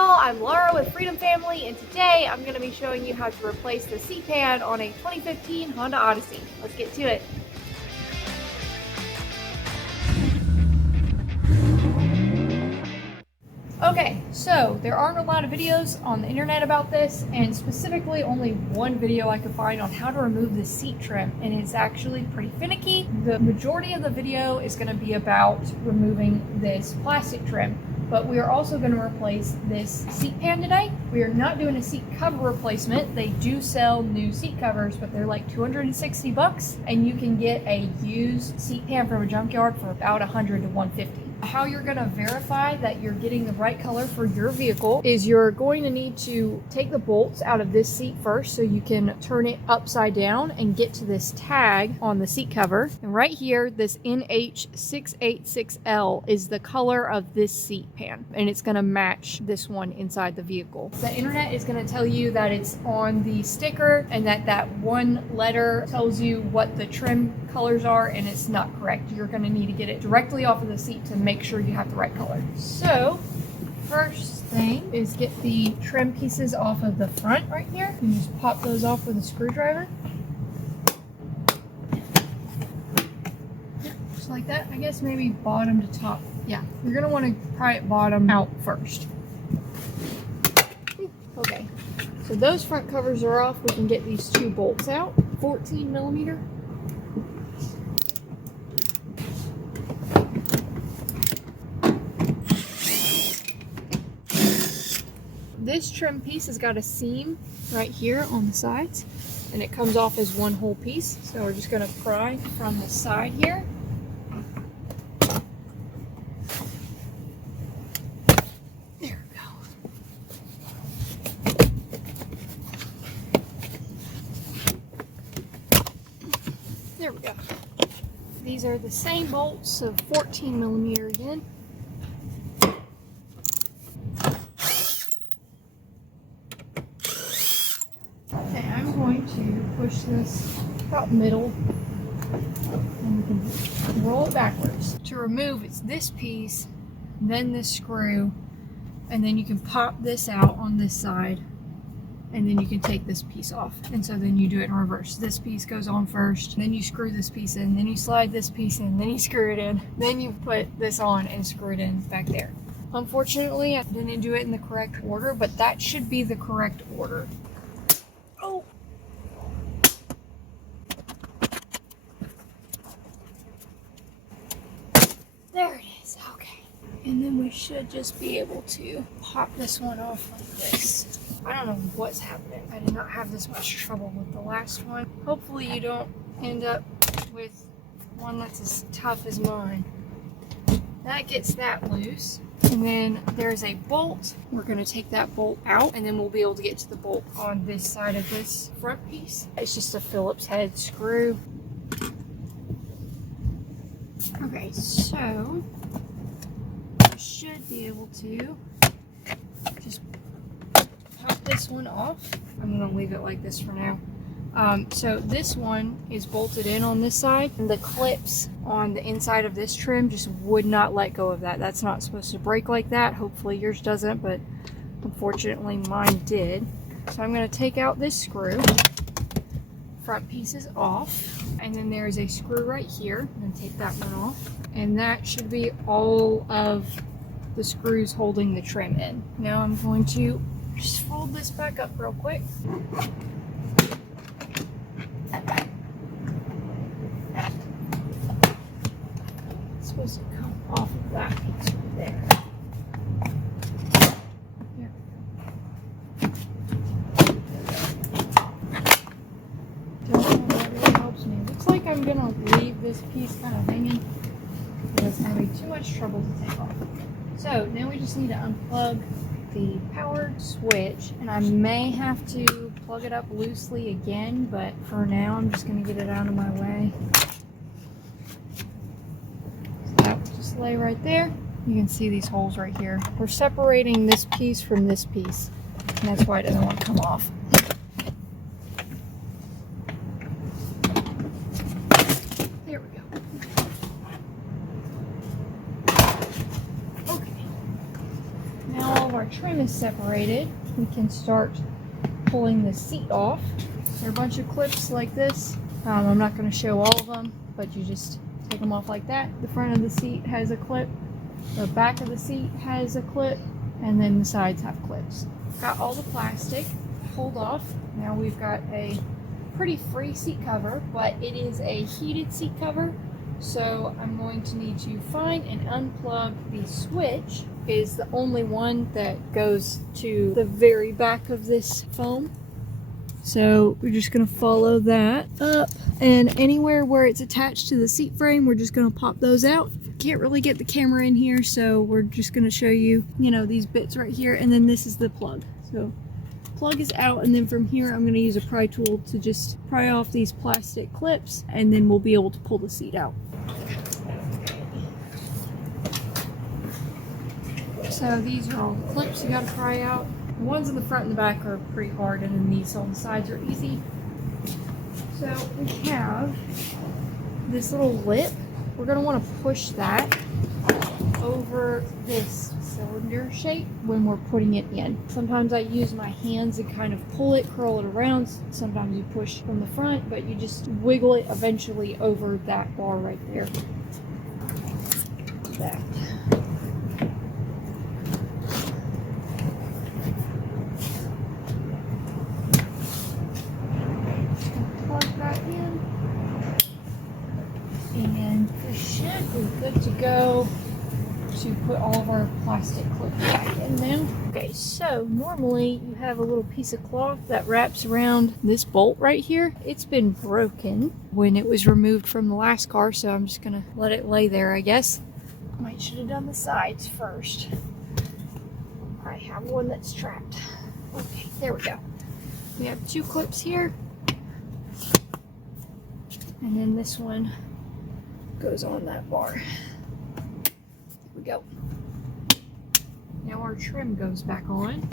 y'all, I'm Laura with Freedom Family, and today I'm going to be showing you how to replace the seat pan on a 2015 Honda Odyssey. Let's get to it. Okay, so there aren't a lot of videos on the internet about this, and specifically only one video I could find on how to remove the seat trim, and it's actually pretty finicky. The majority of the video is going to be about removing this plastic trim, but we are also going to replace this seat pan today. We are not doing a seat cover replacement. They do sell new seat covers, but they're like $260, and you can get a used seat pan from a junkyard for about $100 to $150. How you're going to verify that you're getting the right color for your vehicle is you're going to need to take the bolts out of this seat first so you can turn it upside down and get to this tag on the seat cover. And right here, this NH686L is the color of this seat pan, and it's going to match this one inside the vehicle. The internet is going to tell you that it's on the sticker and that one letter tells you what the trim colors are, and it's not correct. You're going to need to get it directly off of the seat to make sure you have the right color. So first thing is get the trim pieces off of the front right here. You just pop those off with a screwdriver. Just like that. I guess maybe bottom to top. Yeah, you're going to want to pry it bottom out first. Okay, so those front covers are off. We can get these two bolts out. 14 millimeter. This trim piece has got a seam right here on the sides, and it comes off as one whole piece. So we're just going to pry from the side here. There we go. There we go. These are the same bolts, so 14 millimeter again. To push this about middle, and we can roll it backwards. To remove, it's this piece, then this screw, and then you can pop this out on this side, and then you can take this piece off. And so then you do it in reverse. This piece goes on first, then you screw this piece in, then you slide this piece in, then you screw it in, then you put this on and screw it in back there. Unfortunately, I didn't do it in the correct order, but that should be the correct order. Oh! There it is, okay. And then we should just be able to pop this one off like this. I don't know what's happening. I did not have this much trouble with the last one. Hopefully you don't end up with one that's as tough as mine. That gets that loose. And then there's a bolt. We're gonna take that bolt out, and then we'll be able to get to the bolt on this side of this front piece. It's just a Phillips head screw. Okay, so I should be able to just pop this one off. I'm going to leave it like this for now. So this one is bolted in on this side, and the clips on the inside of this trim just would not let go of that. That's not supposed to break like that. Hopefully yours doesn't, but unfortunately mine did. So I'm going to take out this screw. Front piece is off, and then there's a screw right here. I'm going to take that one off, and that should be all of the screws holding the trim in. Now I'm going to just fold this back up real quick. It's supposed to come off of that piece right there. I'm gonna leave this piece kind of hanging because it's gonna be too much trouble to take off. So now we just need to unplug the power switch, and I may have to plug it up loosely again, but for now I'm just gonna get it out of my way. So that will just lay right there. You can see these holes right here. We're separating this piece from this piece, and that's why it doesn't want to come off. trim trim is separated, we can start pulling the seat off. There are a bunch of clips like this. I'm not going to show all of them, but you just take them off like that. The front of the seat has a clip, the back of the seat has a clip, and then the sides have clips. Got all the plastic pulled off. Now we've got a pretty free seat cover, but it is a heated seat cover, so I'm going to need to find and unplug the switch. It is the only one that goes to the very back of this foam. So we're just going to follow that up, and anywhere where it's attached to the seat frame, we're just going to pop those out. Can't really get the camera in here, so we're just going to show you, these bits right here, and then this is the plug. So plug is out, and then from here I'm going to use a pry tool to just pry off these plastic clips, and then we'll be able to pull the seat out. So these are all the clips you got to pry out. The ones in the front and the back are pretty hard, and then these on the sides are easy. So we have this little lip. We're going to want to push that over this cylinder shape when we're putting it in. Sometimes I use my hands and kind of pull it, curl it around. Sometimes you push from the front, but you just wiggle it eventually over that bar right there. That. And this should be good to go to put all of our plastic clips back in now. Okay, so normally you have a little piece of cloth that wraps around this bolt right here. It's been broken when it was removed from the last car, so I'm just gonna let it lay there, I guess. Might should have done the sides first. I have one that's trapped. Okay, there we go. We have two clips here, and then this one goes on that bar. There we go. Now our trim goes back on.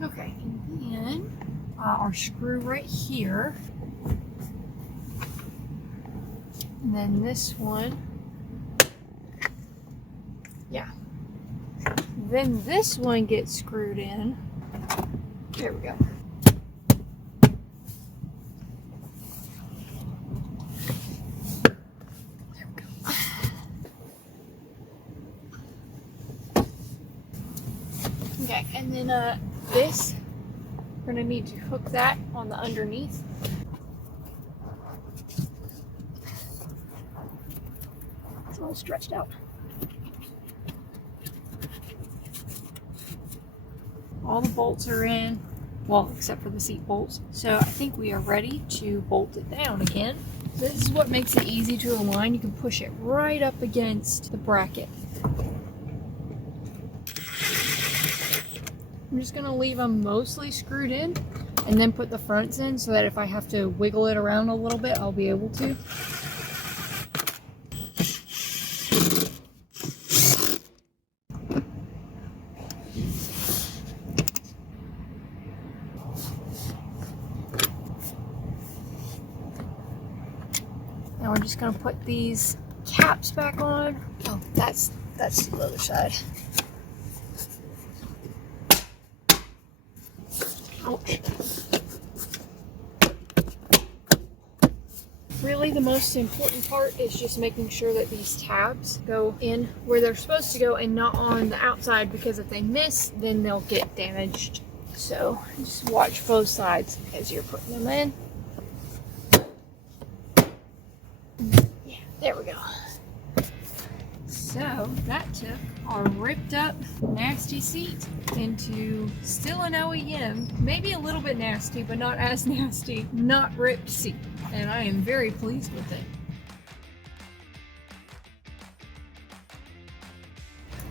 Okay, and then our screw right here. And then this one, yeah. Then this one gets screwed in. There we go. There we go. Okay, and then this, we're gonna need to hook that on the underneath. It's all stretched out. All the bolts are in, well, except for the seat bolts. So I think we are ready to bolt it down again. This is what makes it easy to align. You can push it right up against the bracket. I'm just gonna leave them mostly screwed in and then put the fronts in so that if I have to wiggle it around a little bit, I'll be able to. Now we're just gonna put these caps back on. Oh, that's the other side. Ouch. Really, the most important part is just making sure that these tabs go in where they're supposed to go and not on the outside, because if they miss, then they'll get damaged. So just watch both sides as you're putting them in. Yeah, there we go. So that took our ripped up nasty seat into still an OEM, maybe a little bit nasty, but not as nasty, not ripped seat. And I am very pleased with it.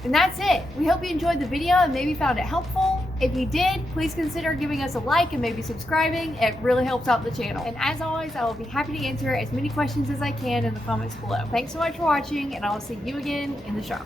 And that's it. We hope you enjoyed the video and maybe found it helpful. If you did, please consider giving us a like and maybe subscribing. It really helps out the channel. And as always, I will be happy to answer as many questions as I can in the comments below. Thanks so much for watching, and I will see you again in the shop.